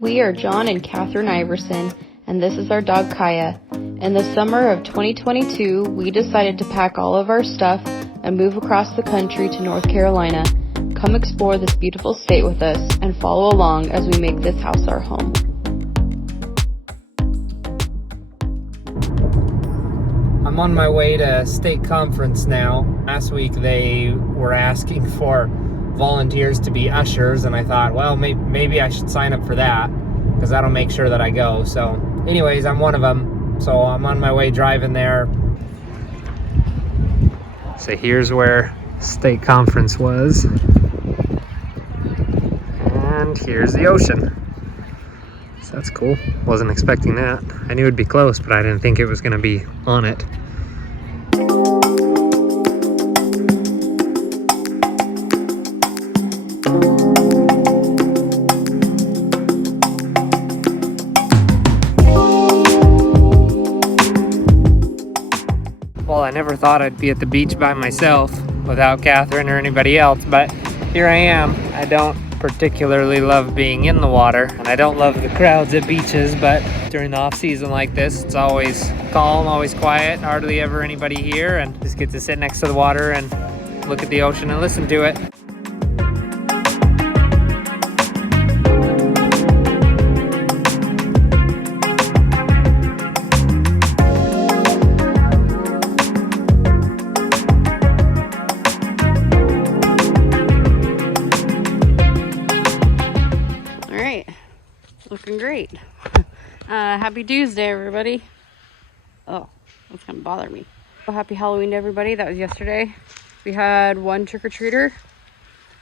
We are John and Catherine Iverson, and this is our dog Kaya. In the summer of 2022, we decided to pack all of our stuff and move across the country to North Carolina. Come explore this beautiful state with us and follow along as we make this house our home. I'm on my way to state conference now. Last week they were asking for volunteers to be ushers, and I thought, well, maybe I should sign up for that because that'll make sure that I go. So anyways, I'm one of them, so I'm on my way driving there. So here's where state conference was, and here's the ocean. So that's cool. Wasn't expecting that. I knew it'd be close, but I didn't think it was going to be on it. Well, I never thought I'd be at the beach by myself without Catherine or anybody else, but here I am. I don't particularly love being in the water, and I don't love the crowds at beaches, but during the off season like this, it's always calm, always quiet, hardly ever anybody here, and just get to sit next to the water and look at the ocean and listen to it. Looking great. Happy Tuesday, everybody. Oh, that's gonna bother me. Well, happy Halloween to everybody. That was yesterday. We had one trick-or-treater,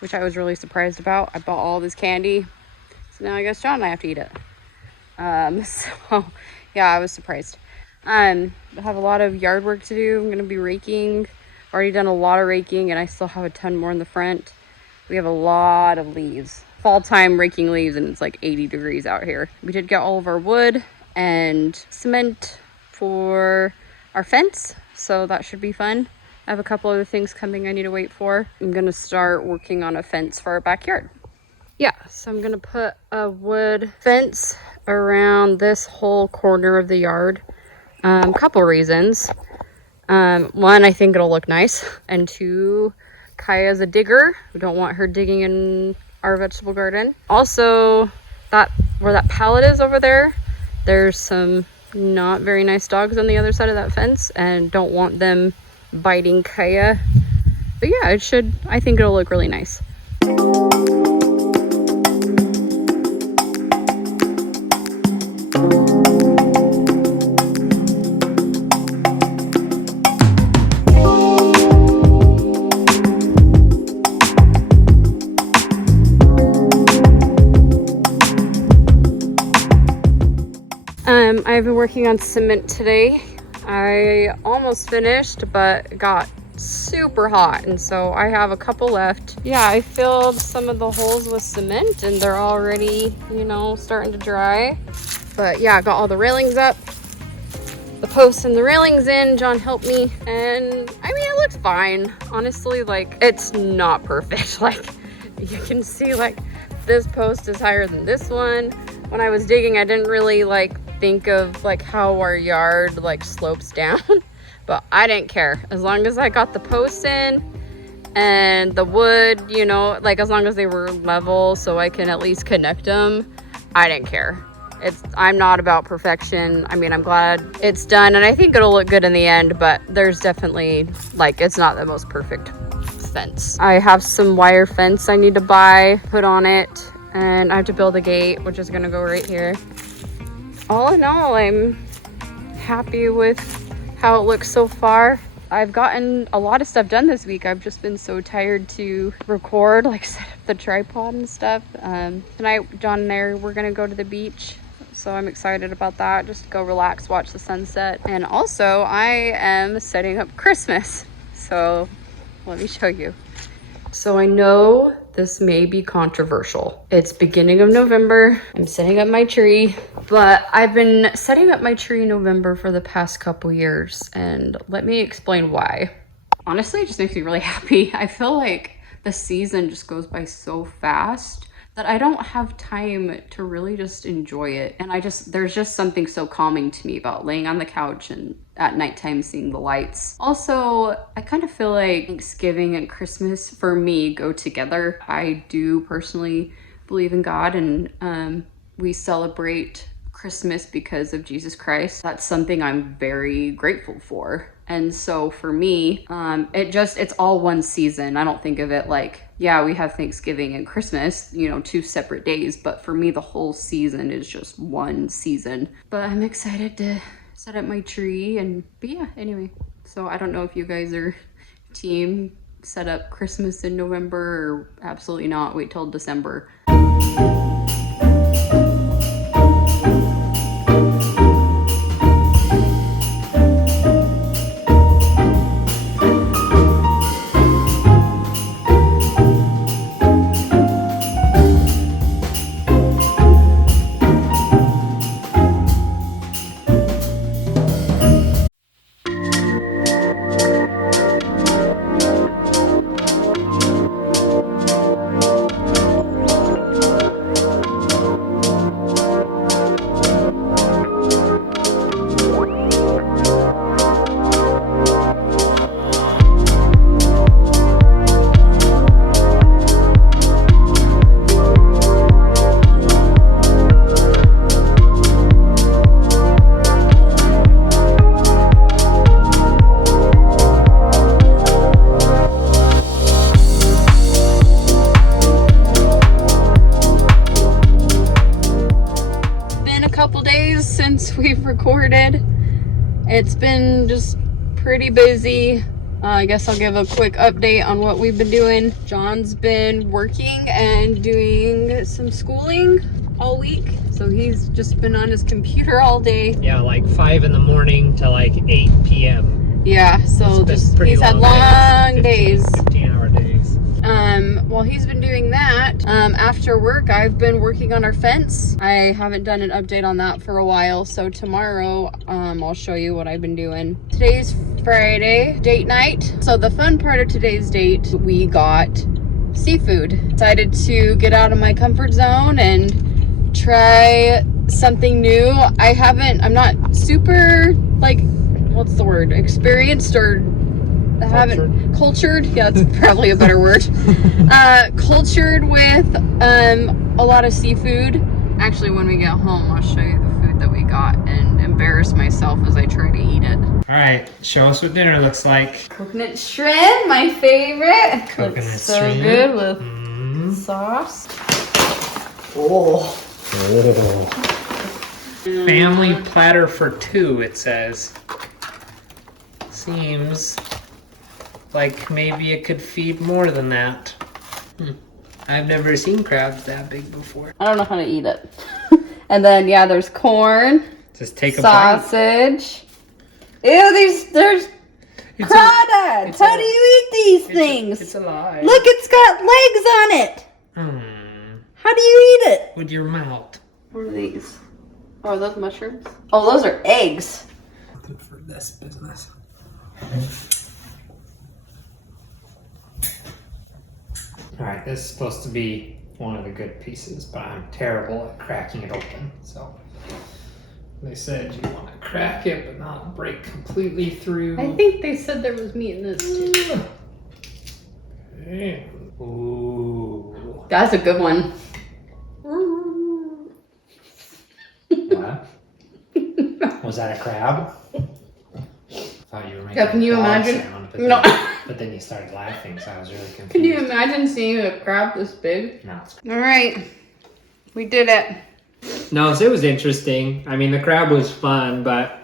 which I was really surprised about. I bought all this candy, so now I guess John and I have to eat it. So yeah, I was surprised. I have a lot of yard work to do. I'm gonna be raking. I've already done a lot of raking, and I still have a ton more in the front. We have a lot of leaves. Fall time raking leaves, and it's like 80 degrees out here. We did get all of our wood and cement for our fence, so that should be fun. I have a couple other things coming I need to wait for. I'm gonna start working on a fence for our backyard. Yeah, so I'm gonna put a wood fence around this whole corner of the yard. Couple reasons. One, I think it'll look nice, and two, Kaya's a digger. We don't want her digging in our vegetable garden. Also, that where that pallet is over there, there's some not very nice dogs on the other side of that fence, and don't want them biting Kaya. But yeah, I think it'll look really nice. I've been working on cement today. I almost finished, but got super hot, and so I have a couple left. Yeah, I filled some of the holes with cement, and they're already, starting to dry. But yeah, I got all the railings up, the posts and the railings in. John helped me, and I mean, it looks fine. Honestly, like, it's not perfect. Like, you can see, like, this post is higher than this one. When I was digging, I didn't really think of how our yard slopes down, but I didn't care. As long as I got the posts in and the wood, as long as they were level so I can at least connect them, I didn't care. I'm not about perfection. I mean, I'm glad it's done, and I think it'll look good in the end, but there's definitely it's not the most perfect fence. I have some wire fence I need to buy, put on it, and I have to build a gate, which is gonna go right here. All in all, I'm happy with how it looks so far. I've gotten a lot of stuff done this week. I've just been so tired to record, set up the tripod and stuff. Tonight, John and I, we're gonna go to the beach, so I'm excited about that. Just go relax, watch the sunset. And also, I am setting up Christmas. So let me show you. So I know this may be controversial. It's beginning of November. I'm setting up my tree, but I've been setting up my tree in November for the past couple years, and let me explain why. Honestly, it just makes me really happy. I feel like the season just goes by so fast that I don't have time to really just enjoy it. And there's just something so calming to me about laying on the couch and at nighttime seeing the lights. Also, I kind of feel like Thanksgiving and Christmas for me go together. I do personally believe in God, and we celebrate Christmas because of Jesus Christ. That's something I'm very grateful for. And so for me, it's all one season. I don't think of it like, yeah, we have Thanksgiving and Christmas, you know, 2 separate days, but for me, the whole season is just one season. But I'm excited to set up my tree but yeah, anyway. So I don't know if you guys are team set up Christmas in November or absolutely not, wait till December. Since we've recorded, it's been just pretty busy. I guess I'll give a quick update on what we've been doing. John's been working and doing some schooling all week, so he's just been on his computer all day. Yeah, like 5 in the morning to like 8 p.m. Yeah, so he's had long days. 15-hour days. While he's been doing that, after work, I've been working on our fence. I haven't done an update on that for a while, so tomorrow, I'll show you what I've been doing. Today's Friday, date night. So the fun part of today's date, we got seafood. Decided to get out of my comfort zone and try something new. I'm not super, like, what's the word? Experienced or cultured. Yeah, that's probably a better word. Cultured with a lot of seafood. Actually, when we get home, I'll show you the food that we got and embarrass myself as I try to eat it. All right, show us what dinner looks like. Coconut shrimp, my favorite. Coconut looks so shrimp. good with sauce. Oh. Family platter for 2, it says. Seems like maybe it could feed more than that. I've never seen crabs that big before. I don't know how to eat it. And then, yeah, there's corn. Just take a bite. Sausage. Ew, there's crawdads. How do you eat these things? It's alive. Look, it's got legs on it. How do you eat it? With your mouth. What are these? Oh, are those mushrooms? Oh, those are eggs. Good for this business. Alright, this is supposed to be one of the good pieces, but I'm terrible at cracking it open. So they said you want to crack it, but not break completely through. I think they said there was meat in this too. Ooh. That's a good one. What? Was that a crab? I thought you were making can you imagine? Sound, No. But then you started laughing, so I was really confused. Can you imagine seeing a crab this big? No. All right, we did it. No, so it was interesting. I mean, the crab was fun, but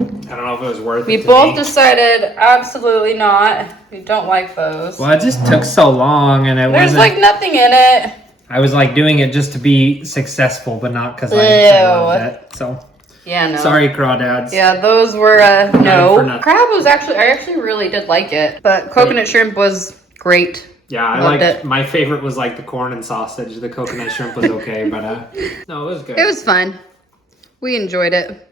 I don't know if it was worth it. We both decided absolutely not. We don't like those. Well, it just took so long, and There's like nothing in it. I was like doing it just to be successful, but not because I loved it. So yeah, no. Sorry, crawdads. Yeah, those were no. Crab was I actually really did like it, but coconut shrimp was great. Yeah, I liked it. My favorite was like the corn and sausage. The coconut shrimp was okay, but no, it was good. It was fun. We enjoyed it.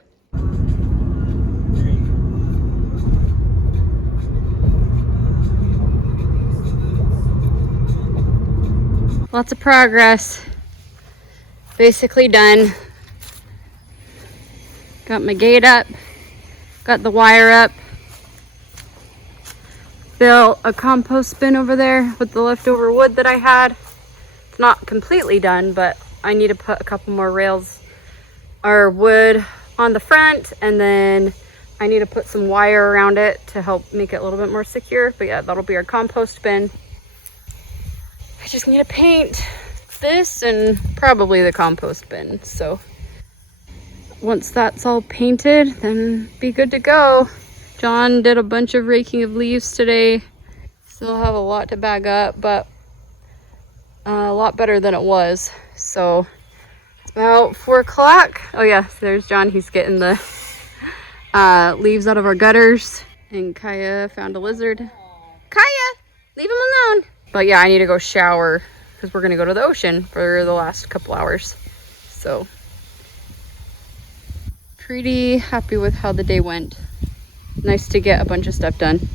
Lots of progress. basically done. Got my gate up, got the wire up. Built a compost bin over there with the leftover wood that I had. It's not completely done, but I need to put a couple more rails or wood on the front, and then I need to put some wire around it to help make it a little bit more secure. But yeah, that'll be our compost bin. I just need to paint this and probably the compost bin. So once that's all painted, then be good to go. John did a bunch of raking of leaves today. Still have a lot to bag up, but a lot better than it was. So it's about 4 o'clock. Oh yeah, there's John. He's getting the leaves out of our gutters. And Kaya found a lizard. Kaya, leave him alone. But yeah, I need to go shower because we're gonna go to the ocean for the last couple hours. So pretty happy with how the day went. Nice to get a bunch of stuff done.